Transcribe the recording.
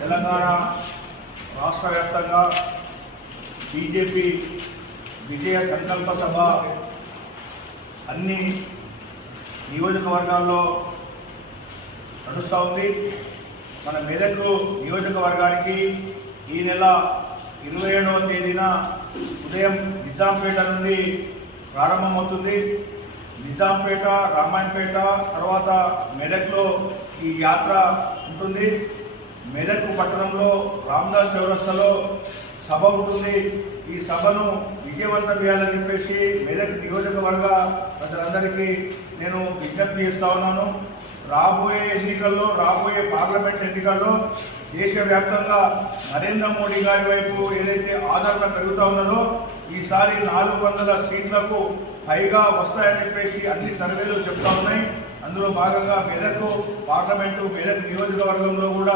తెలంగాణ రాష్ట్ర వ్యాప్తంగా బీజేపీ విజయ సంకల్ప సభ అన్ని నియోజకవర్గాల్లో నడుస్తూ ఉంది. మన మెదక్ నియోజకవర్గానికి ఈ నెల 27వ తేదీన ఉదయం నిజాంపేట నుండి ప్రారంభమవుతుంది. నిజాంపేట, రామాయణపేట, తర్వాత మెదక్లో ఈ యాత్ర ఉంటుంది. మెదక్ పట్టణంలో రామ్దాస్ చౌరస్తాలో సభ ఉంటుంది. ఈ సభను విజయవంతం చేయాలని చెప్పేసి మెదక్ నియోజకవర్గ ప్రజలందరికీ నేను విజ్ఞప్తి చేస్తా ఉన్నాను. రాబోయే ఎన్నికల్లో, రాబోయే పార్లమెంట్ ఎన్నికల్లో దేశవ్యాప్తంగా నరేంద్ర మోడీ గారి వైపు ఏదైతే ఆదరణ పెరుగుతూ ఉన్నదో ఈసారి 400 సీట్లకు పైగా వస్తాయని చెప్పేసి అన్ని సర్వేలు చెప్తా ఉన్నాయి. అందులో భాగంగా మెదక్ పార్లమెంటు, మెదక్ నియోజకవర్గంలో కూడా